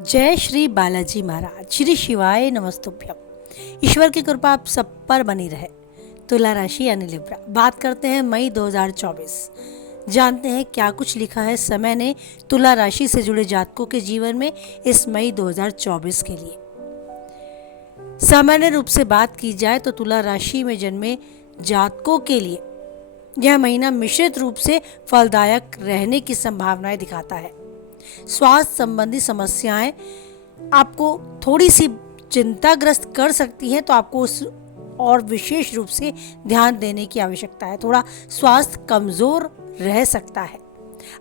जय श्री बालाजी महाराज, श्री शिवाय नमस्तुभ्यम। ईश्वर की कृपा आप सब पर बनी रहे। तुला राशि यानी लिब्रा, बात करते हैं मई 2024। जानते हैं क्या कुछ लिखा है समय ने तुला राशि से जुड़े जातकों के जीवन में इस मई 2024 के लिए। सामान्य रूप से बात की जाए तो तुला राशि में जन्मे जातकों के लिए यह महीना मिश्रित रूप से फलदायक रहने की संभावनाएं दिखाता है। स्वास्थ्य संबंधी समस्याएं आपको थोड़ी सी चिंताग्रस्त कर सकती हैं, तो आपको उस और विशेष रूप से ध्यान देने की आवश्यकता है। थोड़ा स्वास्थ्य कमजोर रह सकता है।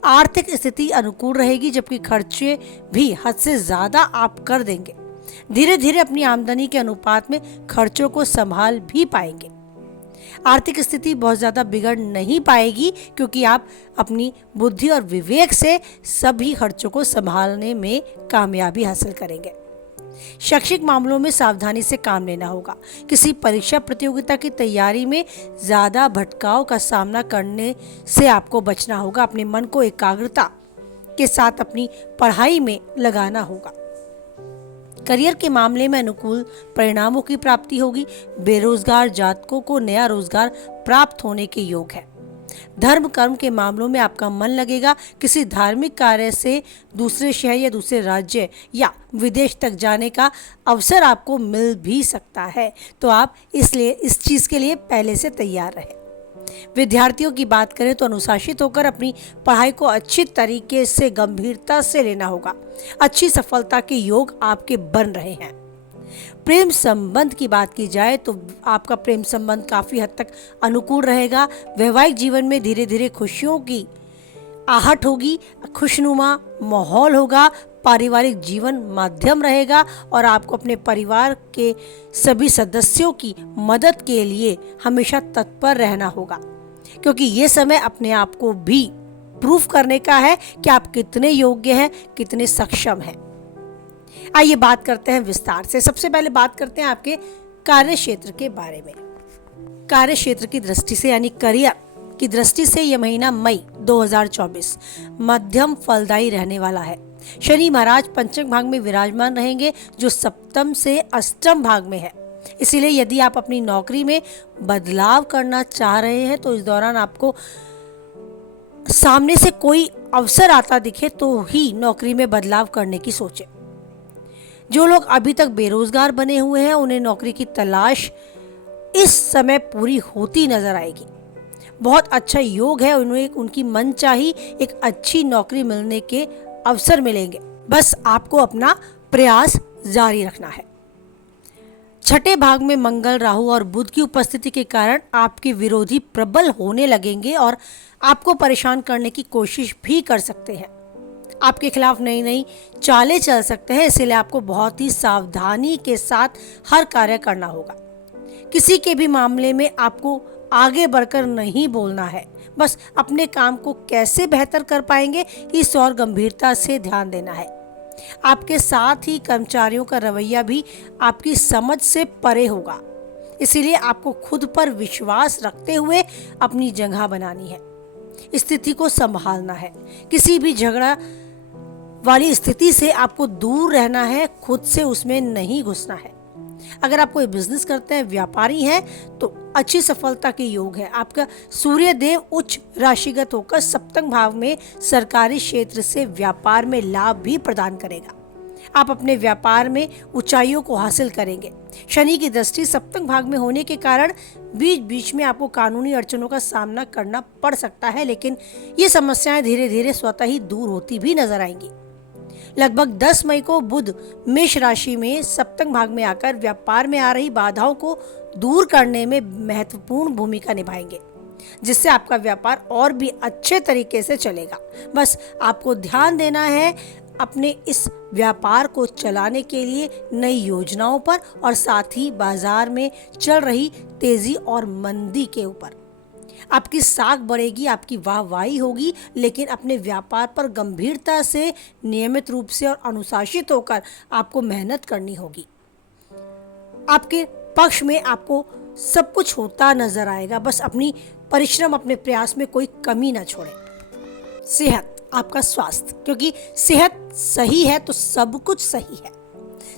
आर्थिक स्थिति अनुकूल रहेगी, जबकि खर्चे भी हद से ज्यादा आप कर देंगे। धीरे धीरे अपनी आमदनी के अनुपात में खर्चों को संभाल भी पाएंगे। आर्थिक स्थिति बहुत ज़्यादा बिगड़ नहीं पाएगी, क्योंकि आप अपनी बुद्धि और विवेक से सभी खर्चों को संभालने में कामयाबी हासिल करेंगे। शैक्षिक मामलों में सावधानी से काम लेना होगा। किसी परीक्षा प्रतियोगिता की तैयारी में ज़्यादा भटकाव का सामना करने से आपको बचना होगा। अपने मन को एकाग्रता के साथ अपनी पढ़ाई में लगाना होगा। करियर के मामले में अनुकूल परिणामों की प्राप्ति होगी। बेरोजगार जातकों को नया रोजगार प्राप्त होने के योग है। धर्म कर्म के मामलों में आपका मन लगेगा। किसी धार्मिक कार्य से दूसरे शहर या दूसरे राज्य या विदेश तक जाने का अवसर आपको मिल भी सकता है, तो आप इसलिए इस चीज के लिए पहले से तैयार रहें। विद्यार्थियों की बात करें तो अनुशासित होकर अपनी पढ़ाई को अच्छी तरीके से गंभीरता से लेना होगा। अच्छी सफलता के योग आपके बन रहे हैं। प्रेम संबंध की बात की जाए तो आपका प्रेम संबंध काफी हद तक अनुकूल रहेगा। वैवाहिक जीवन में धीरे धीरे खुशियों की आहट होगी। खुशनुमा माहौल होगा। पारिवारिक जीवन मध्यम रहेगा और आपको अपने परिवार के सभी सदस्यों की मदद के लिए हमेशा तत्पर रहना होगा, क्योंकि ये समय अपने आप को भी प्रूफ करने का है कि आप कितने योग्य हैं, कितने सक्षम हैं। आइए बात करते हैं विस्तार से। सबसे पहले बात करते हैं आपके कार्य क्षेत्र के बारे में। कार्य क्षेत्र की दृष्टि से यानी करियर की दृष्टि से यह महीना मई 2024 मध्यम फलदायी रहने वाला है। शनि महाराज पंचम भाग में विराजमान रहेंगे, जो सप्तम से अष्टम भाग में है। इसीलिए यदि आप अपनी नौकरी में बदलाव करना चाह रहे हैं तो इस दौरान आपको सामने से कोई अवसर आता दिखे तो ही नौकरी में बदलाव करने की सोचें। जो लोग अभी तक बेरोजगार बने हुए हैं, उन्हें नौकरी की तलाश इस समय पूरी होती नजर आएगी। बहुत अच्छा योग है, उन्हें उनकी मनचाही एक अच्छी नौकरी मिलने के अवसर मिलेंगे। बस आपको अपना प्रयास जारी रखना है। छठे भाग में मंगल, राहु और बुध की उपस्थिति के कारण आपके विरोधी प्रबल होने लगेंगे और आपको परेशान करने की कोशिश भी कर सकते हैं। आपके खिलाफ नई नई चालें चल सकते हैं, इसलिए आपको बहुत ही सावधानी के साथ हर कार्य करना होगा। किसी के भी मामले में आपको आगे बढ़कर नहीं बोलना है। बस अपने काम को कैसे बेहतर कर पाएंगे, इस और गंभीरता से ध्यान देना है। आपके साथ ही कर्मचारियों का रवैया भी आपकी समझ से परे होगा, इसीलिए आपको खुद पर विश्वास रखते हुए अपनी जगह बनानी है। स्थिति को संभालना है। किसी भी झगड़ा वाली स्थिति से आपको दूर रहना है, खुद से उसमें नहीं घुसना है। अगर आप कोई बिजनेस करते हैं, व्यापारी हैं, तो अच्छी सफलता के योग है। आपका सूर्य देव उच्च राशिगत होकर सप्तम भाव में सरकारी क्षेत्र से व्यापार में लाभ भी प्रदान करेगा। आप अपने व्यापार में ऊंचाइयों को हासिल करेंगे। शनि की दृष्टि सप्तम भाग में होने के कारण बीच बीच में आपको कानूनी अड़चनों का सामना करना पड़ सकता है, लेकिन ये समस्याएं धीरे धीरे स्वतः ही दूर होती भी नजर आएंगी। लगभग 10 मई को बुध मेष राशि में सप्तम भाग में आकर व्यापार में आ रही बाधाओं को दूर करने में महत्वपूर्ण भूमिका निभाएंगे, जिससे आपका व्यापार और भी अच्छे तरीके से चलेगा। बस आपको ध्यान देना है अपने इस व्यापार को चलाने के लिए नई योजनाओं पर और साथ ही बाजार में चल रही तेजी और मंदी के ऊपर। आपकी साख बढ़ेगी, आपकी वाहवाही होगी, लेकिन अपने व्यापार पर गंभीरता से, नियमित रूप से और अनुशासित होकर आपको मेहनत करनी होगी। आपके पक्ष में आपको सब कुछ होता नजर आएगा। बस अपनी परिश्रम, अपने प्रयास में कोई कमी ना छोड़ें। सेहत आपका स्वास्थ्य, क्योंकि सेहत सही है तो सब कुछ सही है।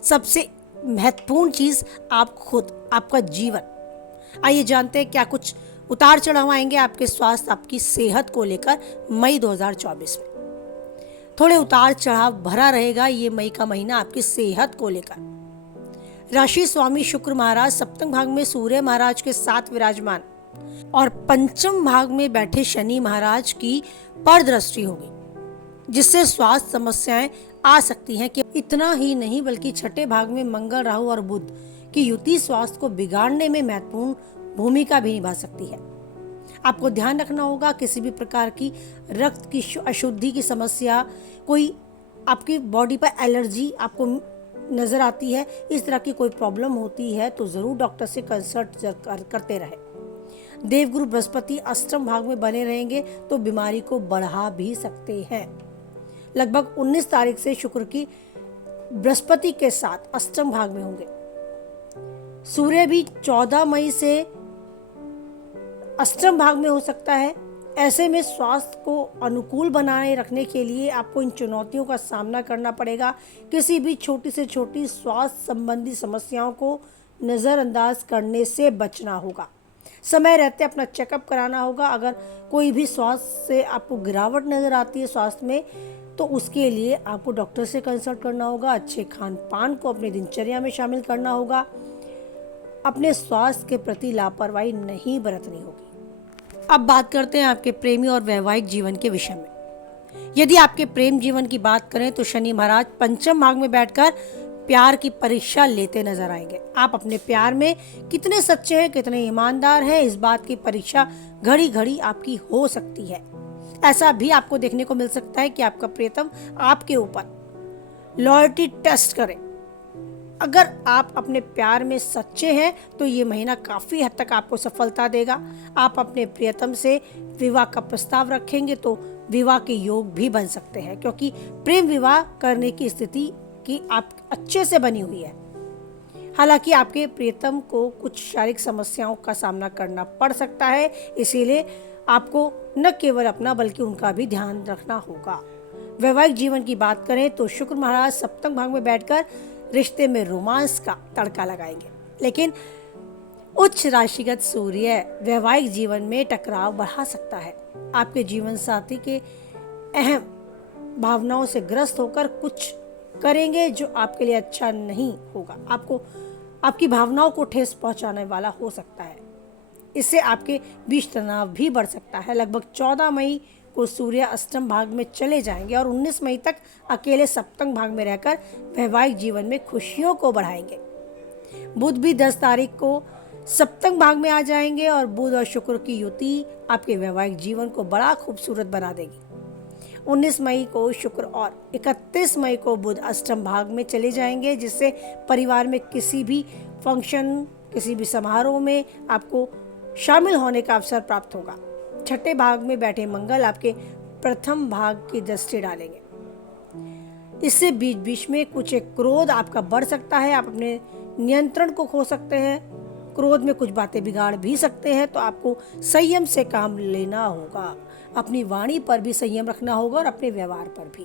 सबसे महत्वपूर्ण चीज आप खुद, आपका जीवन। आइए जानते हैं क्या कुछ उतार चढ़ाव आएंगे आपके स्वास्थ्य, आपकी सेहत को लेकर मई 2024 में। थोड़े उतार चढ़ाव भरा रहेगा ये मई का महीना आपकी सेहत को लेकर। राशि स्वामी शुक्र महाराज सप्तम भाग में सूर्य महाराज के साथ विराजमान और पंचम भाग में बैठे शनि महाराज की पर दृष्टि होगी, जिससे स्वास्थ्य समस्याएं आ सकती हैं। कि इतना ही नहीं बल्कि छठे भाग में मंगल, राहु और बुध की युति स्वास्थ्य को बिगाड़ने में महत्वपूर्ण भूमिका भी निभा सकती है। आपको ध्यान रखना होगा किसी भी प्रकार की रक्त की अशुद्धि की समस्या, कोई आपकी बॉडी पर एलर्जी आपको नजर आती है, इस तरह की कोई प्रॉब्लम होती है तो जरूर डॉक्टर से कंसल्ट करते रहे। देवगुरु बृहस्पति अष्टम भाग में बने रहेंगे तो बीमारी को बढ़ा भी सकते हैं। लगभग 19 तारीख से शुक्र की बृहस्पति के साथ अष्टम भाग में होंगे। सूर्य भी 14 मई से अष्टम भाग में हो सकता है। ऐसे में स्वास्थ्य को अनुकूल बनाए रखने के लिए आपको इन चुनौतियों का सामना करना पड़ेगा। किसी भी छोटी से छोटी स्वास्थ्य संबंधी समस्याओं को नज़रअंदाज करने से बचना होगा। समय रहते अपना चेकअप कराना होगा। अगर कोई भी स्वास्थ्य से आपको गिरावट नज़र आती है स्वास्थ्य में, तो उसके लिए आपको डॉक्टर से कंसल्ट करना होगा। अच्छे खान पान को अपने दिनचर्या में शामिल करना होगा। अपने स्वास्थ्य के प्रति लापरवाही नहीं बरतनी होगी। अब बात करते हैं आपके प्रेमी और वैवाहिक जीवन के विषय में। यदि आपके प्रेम जीवन की बात करें तो शनि महाराज पंचम भाग में बैठकर प्यार की परीक्षा लेते नजर आएंगे। आप अपने प्यार में कितने सच्चे हैं, कितने ईमानदार हैं, इस बात की परीक्षा घड़ी घड़ी आपकी हो सकती है। ऐसा भी आपको देखने को मिल सकता है कि आपका प्रियतम आपके ऊपर लॉयल्टी टेस्ट करे। अगर आप अपने प्यार में सच्चे हैं तो ये महीना काफी हद तक आपको सफलता देगा। आप अपने प्रियतम से विवाह का प्रस्ताव रखेंगे तो विवाह के योग भी बन सकते हैं, क्योंकि प्रेम विवाह करने की स्थिति की आप अच्छे से बनी हुई है। हालांकि आपके प्रियतम को कुछ शारीरिक समस्याओं का सामना करना पड़ सकता है, इसीलिए आपको न केवल अपना बल्कि उनका भी ध्यान रखना होगा। वैवाहिक जीवन की बात करें तो शुक्र महाराज सप्तम भाग में बैठकर रिश्ते में रोमांस का तड़का लगाएंगे, लेकिन उच्च राशिगत सूर्य वैवाहिक जीवन में टकराव बढ़ा सकता है। आपके जीवन साथी के अहम भावनाओं से ग्रस्त होकर कुछ करेंगे जो आपके लिए अच्छा नहीं होगा। आपको आपकी भावनाओं को ठेस पहुंचाने वाला हो सकता है। इससे आपके बीच तनाव भी बढ़ सकता है। लगभग 14 मई को सूर्य अष्टम भाग में चले जाएंगे और 19 मई तक अकेले सप्तम भाग में रहकर वैवाहिक जीवन में खुशियों को बढ़ाएंगे। बुध भी 10 तारीख को सप्तम भाग में आ जाएंगे और बुध और शुक्र की युति आपके वैवाहिक जीवन को बड़ा खूबसूरत बना देगी। 19 मई को शुक्र और 31 मई को बुध अष्टम भाग में चले जाएंगे, जिससे परिवार में किसी भी फंक्शन, किसी भी समारोह में आपको शामिल होने का अवसर प्राप्त होगा। छठे भाग में बैठे मंगल आपके प्रथम भाग की दृष्टि डालेंगे। इससे बीच बीच में कुछ एक क्रोध आपका बढ़ सकता है। आप अपने नियंत्रण को खो सकते हैं। क्रोध में कुछ बातें बिगाड़ भी सकते हैं, तो आपको संयम से काम लेना होगा। अपनी वाणी पर भी संयम रखना होगा और अपने व्यवहार पर भी।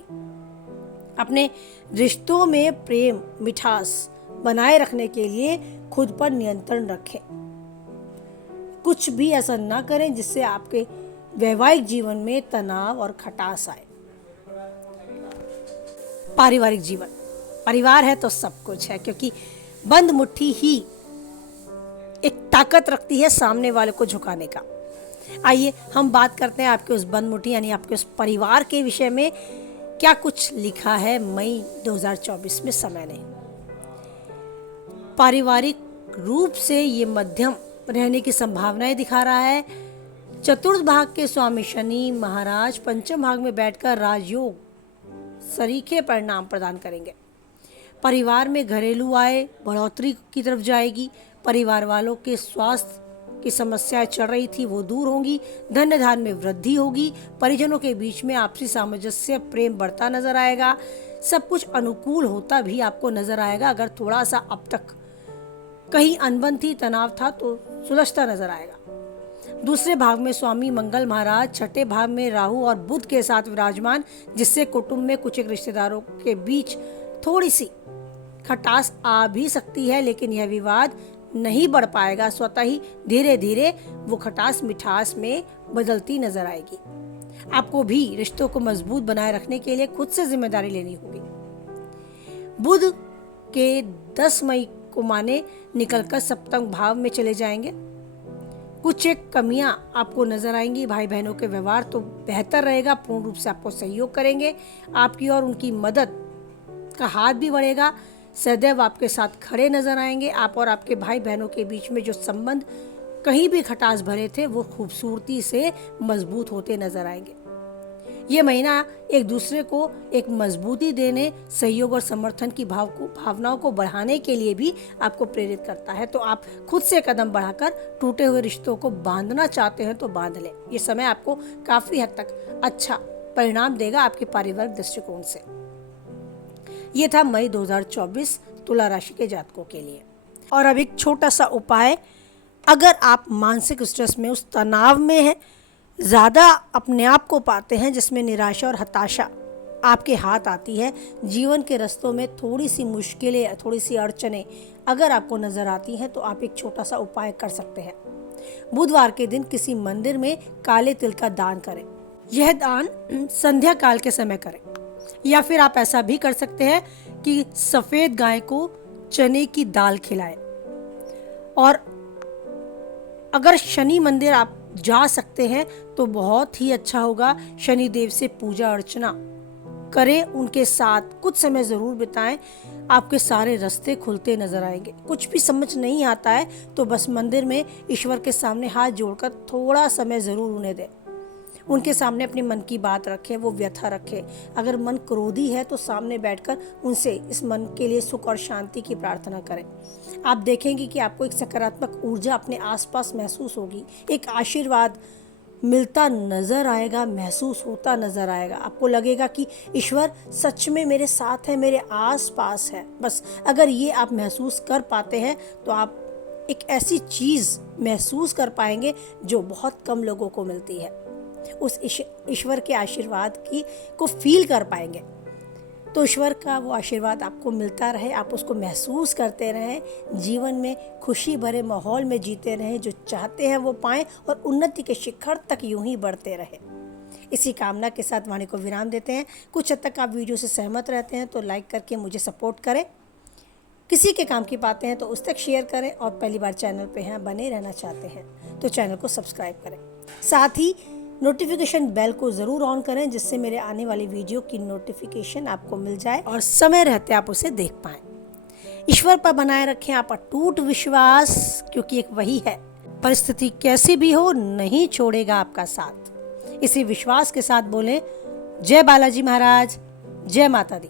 अपने रिश्तों में प्रेम मिठास बनाए रखने के लिए खुद पर नियंत्रण रखें। कुछ भी ऐसा ना करें जिससे आपके वैवाहिक जीवन में तनाव और खटास आए। पारिवारिक जीवन, परिवार है तो सब कुछ है, क्योंकि बंद मुट्ठी ही एक ताकत रखती है सामने वाले को झुकाने का। आइए हम बात करते हैं आपके उस बंद मुट्ठी यानी आपके उस परिवार के विषय में। क्या कुछ लिखा है मई 2024 में समय ने। पारिवारिक रूप से ये मध्यम रहने की संभावनाएं दिखा रहा है। चतुर्थ भाग के स्वामी शनि महाराज पंचम भाग में बैठकर राजयोग सरीखे परिणाम प्रदान करेंगे। परिवार में घरेलू आय बढ़ोतरी की तरफ जाएगी। परिवार वालों के स्वास्थ्य की समस्याएं चल रही थी वो दूर होंगी। धन धान्य में वृद्धि होगी। परिजनों के बीच में आपसी सामंजस्य, प्रेम बढ़ता नजर आएगा। सब कुछ अनुकूल होता भी आपको नजर आएगा। अगर थोड़ा सा अब तक कहीं अनबन थी, तनाव था, तो सुलझता नजर आएगा। दूसरे भाव में स्वामी मंगल महाराज, छठे भाव में राहु और बुध के साथ विराजमान, जिससे कुटुंब में कुछ एक रिश्तेदारों के बीच थोड़ी सी खटास आ भी सकती है, लेकिन यह विवाद नहीं बढ़ पाएगा। स्वतः ही धीरे धीरे वो खटास मिठास में बदलती नजर आएगी। आपको भी रिश्तों को मजबूत बनाए रखने के लिए खुद से जिम्मेदारी लेनी होगी। बुध के 10 मई को माने निकलकर सप्तम भाव में चले जाएंगे। कुछ एक कमियां आपको नजर आएंगी। भाई बहनों के व्यवहार तो बेहतर रहेगा, पूर्ण रूप से आपको सहयोग करेंगे, आपकी और उनकी मदद का हाथ भी बढ़ेगा, सदैव आपके साथ खड़े नजर आएंगे। आप और आपके भाई बहनों के बीच में जो संबंध कहीं भी खटास भरे थे वो खूबसूरती से मजबूत होते नजर आएंगे। ये महीना एक दूसरे को एक मजबूती देने, सहयोग और समर्थन की भावनाओं को बढ़ाने के लिए भी आपको प्रेरित करता है। तो आप खुद से कदम बढ़ाकर टूटे हुए रिश्तों को बांधना चाहते हैं तो बांध लें। ये समय आपको काफी हद तक अच्छा परिणाम देगा आपके पारिवारिक दृष्टिकोण से। ये था मई 2024 तुला राशि के जातकों के लिए। और अब एक छोटा सा उपाय, अगर आप मानसिक स्ट्रेस में, उस तनाव में हैं, ज़्यादा अपने आप को पाते हैं जिसमें निराशा और हताशा आपके हाथ आती है, जीवन के रास्तों में थोड़ी सी मुश्किलें, थोड़ी सी अड़चनें अगर आपको नज़र आती हैं, तो आप एक छोटा सा उपाय कर सकते हैं। बुधवार के दिन किसी मंदिर में काले तिल का दान करें। यह दान संध्या काल के समय करें, या फिर आप ऐसा भी कर सकते हैं कि सफ़ेद गाय को चने की दाल खिलाएं। और अगर शनि मंदिर आप जा सकते हैं तो बहुत ही अच्छा होगा। शनि देव से पूजा अर्चना करें, उनके साथ कुछ समय ज़रूर बिताएं। आपके सारे रास्ते खुलते नजर आएंगे। कुछ भी समझ नहीं आता है तो बस मंदिर में ईश्वर के सामने हाथ जोड़कर थोड़ा समय ज़रूर उन्हें दें। उनके सामने अपने मन की बात रखें, वो व्यथा रखें। अगर मन क्रोधी है तो सामने बैठकर उनसे इस मन के लिए सुख और शांति की प्रार्थना करें। आप देखेंगे कि आपको एक सकारात्मक ऊर्जा अपने आसपास महसूस होगी, एक आशीर्वाद मिलता नजर आएगा, महसूस होता नजर आएगा। आपको लगेगा कि ईश्वर सच में मेरे साथ है, मेरे आसपास है। बस अगर ये आप महसूस कर पाते हैं तो आप एक ऐसी चीज़ महसूस कर पाएंगे जो बहुत कम लोगों को मिलती है। उस ईश्वर के आशीर्वाद को फील कर पाएंगे। तो ईश्वर का वो आशीर्वाद आपको मिलता रहे, आप उसको महसूस करते रहें, जीवन में खुशी भरे माहौल में जीते रहें, जो चाहते हैं वो पाएं और उन्नति के शिखर तक यूं ही बढ़ते रहें। इसी कामना के साथ वाणी को विराम देते हैं। कुछ हद तक आप वीडियो से सहमत रहते हैं तो लाइक करके मुझे सपोर्ट करें। किसी के काम की बातें हैं तो उस तक शेयर करें, और पहली बार चैनल पे हैं, बने रहना चाहते हैं तो चैनल को सब्सक्राइब करें। साथ ही नोटिफिकेशन बेल को ज़रूर ऑन करें, जिससे मेरे आने वाली वीडियो की नोटिफिकेशन आपको मिल जाए और समय रहते आप उसे देख पाएं। ईश्वर पर बनाए रखें आप अटूट विश्वास, क्योंकि एक वही है, परिस्थिति कैसी भी हो नहीं छोड़ेगा आपका साथ। इसी विश्वास के साथ बोलें, जय बालाजी महाराज, जय माता दी।